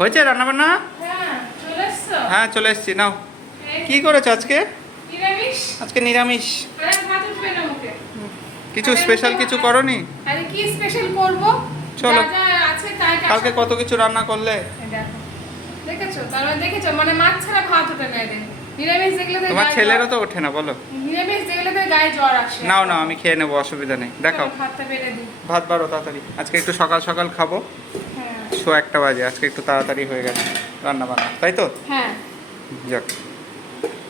হয়েছে রান্না বান্না? হ্যাঁ চলে এসছি। নাও কি করেছো আজকে? আজকে নিরামিষ। কিছু স্পেশাল কিছু করনি? আরে কি স্পেশাল করব? চলো যা যা আছে তাই কালকে কত কিছু রান্না করলে। দেখেছো তাহলে দেখেছো মানে মাছ ছাড়া ভাত ওঠে না এদের। নিরামিষ দেখলে তো তোমার ছেলেরও তো ওঠে না বলো। নিরামিষ দেখলে তো গায়ে জ্বর আসে। নাও নাও আমি খেয়ে নেবো, অসুবিধা নেই। দেখাও ভাতটা বেড়ে দিই। ভাত বাড়ো তাড়াতাড়ি। আজকে একটু সকাল সকাল খাবো। হ্যাঁ 1:00 বাজে, আজকে একটু তাড়াতাড়ি হয়ে গেছে রান্না বান্না, তাই তো? হ্যাঁ যাক,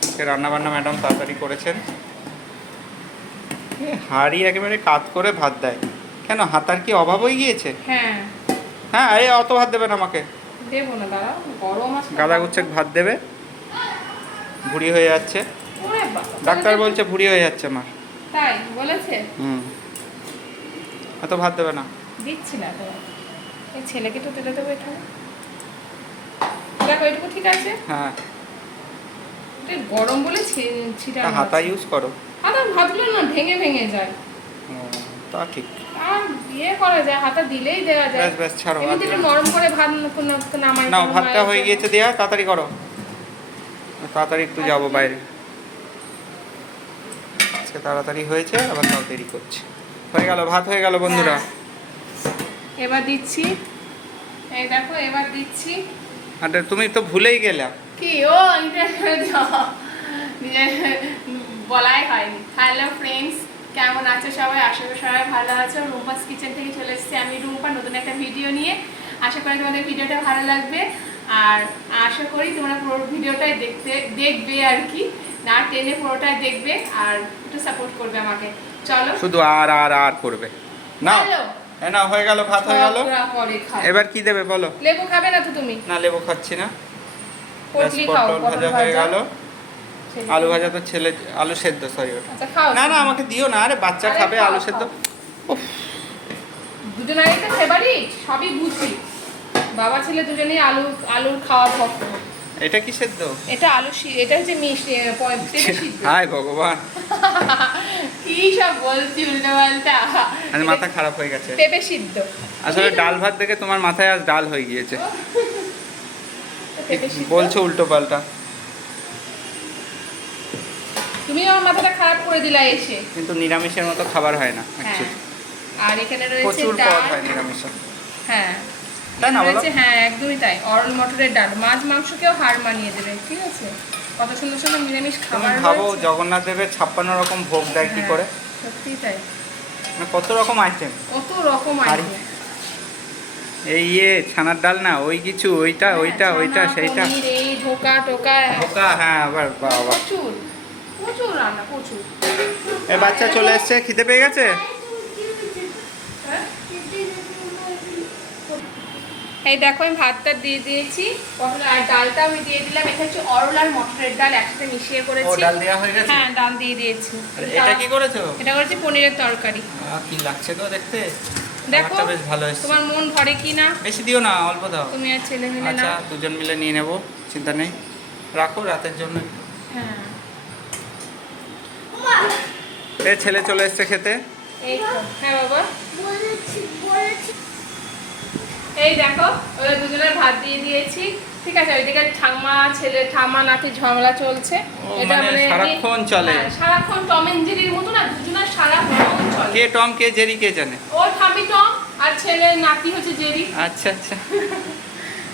আজকে রান্না বান্না ম্যাডাম তাড়াতাড়ি করেছেন। হাঁড়ি একেবারে কাত করে ভাত দেয়। কেন, হাতার কি অভাব হয়ে গিয়েছে? হ্যাঁ হ্যাঁ এই অত ভাত দেবেন আমাকে। দেবো না দাঁড়াও, গরম আছে। গাদা গুচ্ছেক ভাত দেবে। ভুঁড়ি হয়ে যাচ্ছে, ওরে বাবা, ডাক্তার বলছে ভুঁড়ি হয়ে যাচ্ছে মা। তাই বলেছে? এত ভাত দেবে না। দিচ্ছি না তো, এই ছেলেকে তো দিতে দেবো এখানে। দেখো এটুকু ঠিক আছে। হ্যাঁ এটা গরম বলে ছিটা হাতা ইউজ করো। হাতা ভাতগুলো না ভেঙে ভেঙে যায়। তা ঠিক। আর ইয়ে করা যায়, হাতা দিলেই দেওয়া যায়। ব্যাস ব্যাস ছাড়ো। এমনিতে একটু নরম করে ভাত নামাই। নাও ভাতটা হয়ে গিয়েছে, দেয়া তাড়াতাড়ি করো। তাড়াতাড়ি একটু যাবো বাইরে, আজকে তাড়াতাড়ি হয়েছে আবার তাও দেরি করছে। হয়ে গেল, ভাত হয়ে গেল বন্ধুরা। এবার দিচ্ছি, এই দেখো এবার দিচ্ছি। আরে তুমি তো ভুলেই গেলা। কি ও এটা বলাই হয়নি। হ্যালো ফ্রেন্ডস, কেমন আছো সবাই? আশা করি সবাই ভালো আছো। রুম্পাস কিচেন থেকে চলে এসেছি আমি রুম্পা, নতুন একটা ভিডিও নিয়ে। আশা করি তোমাদের ভিডিওটা ভালো লাগবে, আর আশা করি তোমরা পুরো ভিডিওটাই দেখবে আর কি, না টেনে পুরোটাই দেখবে আর একটু সাপোর্ট করবে আমাকে। চলো, শুধু আর আর আর করবে না। হ্যাঁ না, হয়ে গেল, ভাত হয়ে গেল। এবার কি দেবে বলো? লেবু খাবে না তো তুমি? না লেবু খাচ্ছি না। পটলি খাও, পটল ভাজা হয়ে গেল। আলু ভাজা তো ছেলে, আলু সেদ্ধ সরি ওটা। আচ্ছা খাও। না না আমাকে দিও না, আরে বাচ্চা খাবে আলু সেদ্ধ। দুজনেরই তো ফেভারিট, সবই বুঝি। বাবা ছেলে দুজনেই আলুর খাওয়া ভক্ত। এটা কি সেদ্ধ? এটা আলু, এটা হচ্ছে মিষ্টি পেঁপে সিদ্ধ। হায় ভগবান, কি সব বলছি উল্টোপাল্টা। আজ মাথা খারাপ হয়ে গেছে। পেঁপে সিদ্ধ। আসলে ডাল ভাত দেখে তোমার মাথায় আজ ডাল হয়ে গিয়েছে। পেঁপে সিদ্ধ বলছো উল্টো পাল্টা। তুমি আমার মাথাটা খারাপ করে দিলা এসে। কিন্তু নিরামিষের মতো খাবার হয় না হ্যাঁ, অ্যাকচুয়ালি। আর এখানে রয়েছে প্রচুর ডাল। পদ হয় নিরামিষে। হ্যাঁ তাই না বলো? রয়েছে, হ্যাঁ একদমই তাই। অরল মটরের ডাল, মাছ মাংসকেও হার মানিয়ে দেবে। ঠিক আছে, কত সুন্দর সুন্দর নিরামিষ তুমি খাবার ভাবো রয়েছে। জগন্নাথ দেবের 56 রকম ভোগ দেয় কি করে। সত্যি তাই, মানে কত রকম আইটেম। কত রকম আরে, আইটেম। এই ছানার ডাল না, ওই কিছু ওইটা ওইটা ওইটা সেইটা। এই ধোকা টোকা ঢোকা, হ্যাঁ আবার বাবা প্রচুর প্রচুর রান্না, প্রচুর। এই বাচ্চা চলে এসেছে, খিদে পেয়ে গেছে। হ্যাঁ? এই দেখো আমি ভাতটা দিয়ে দিয়েছি, আর ডালটা আমি দিয়ে দিলাম। এটা হচ্ছে অরল আর মটরের ডাল একসাথে মিশিয়ে ও করেছি। ডাল দেওয়া হয়ে গেছে। হ্যাঁ ডাল দিয়ে দিয়েছি। এটা কি করেছো? এটা করেছি পনিরের তরকারি। কি লাগছে তো দেখতে। দেখো খাবারটা বেশ ভালো এসেছে। তোমার মন ভরে কি না। বেশি দিও না, অল্প দাও। তুমি আর ছেলে মিলে না। আচ্ছা দুজন মিলে নিয়ে নেবো, চিন্তা নেই। রাখো রাতের জন্য। হ্যাঁ এ ছেলে চলে এসেছে খেতে। এই তো, হ্যাঁ বাবা এই দেখো ওরা দুজনের ভাত দিয়ে দিয়েছি। ঠিক আছে, ওইদিকে ঠাম্মা নাতির ঝামেলা চলছে। এটা মানে সারাক্ষণ চলে। সারাক্ষণ টম এন্ড জেরির মতো না, দুজনের সারাক্ষণ চলে। কে টম কে জেরি কে জানে। ও ঠাম্মি টম আর ছেলের নাতি হচ্ছে জেরি। আচ্ছা আচ্ছা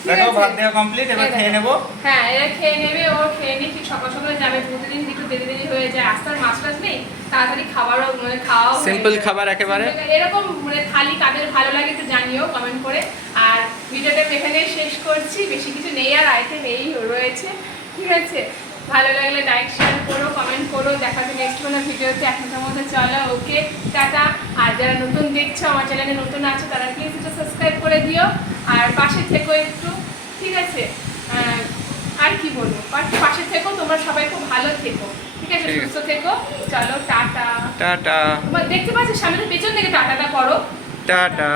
দেখো ভাত দেওয়া কমপ্লিট, এবার খেয়ে নেবো। হ্যাঁ এরা খেয়ে নেবে, ও খেয়ে নিয়ে ঠিক সকাল সকাল যাবে। প্রতিদিন একটু দেরি দেরি হয়ে যায়, আস্তে মাছ টাছ নেই, তাড়াতাড়ি খাবারও মানে খাওয়া সিম্পল খাবার একেবারে। এরকম মানে থালি কাদের ভালো লাগে একটু জানিও কমেন্ট করে। আর ভিডিওটা এখানে শেষ করছি, বেশি কিছু নেই আর আইটেম এই রয়েছে। ঠিক আছে, ভালো লাগলে লাইক শেয়ার করো, কমেন্ট করো। দেখা যাবে নেক্সট কোনো ভিডিওতে। এখনকার মধ্যে চলো, ওকে টাটা। আর যারা নতুন দেখছো, আমার চ্যানেলে নতুন আছো, তারা প্লিজ একটু সাবস্ক্রাইব করে দিও আর পাশে থেকো একটু। ঠিক আছে, আর কি বলবো, পাশে থেকো। তোমরা সবাই খুব ভালো থেকো, ঠিক আছে, সুস্থ থেকো। চলো টাটা। টাটা। তোমার দেখতে পাচ্ছি সামনে পেছন থেকে টাটাটা করো। টাটা।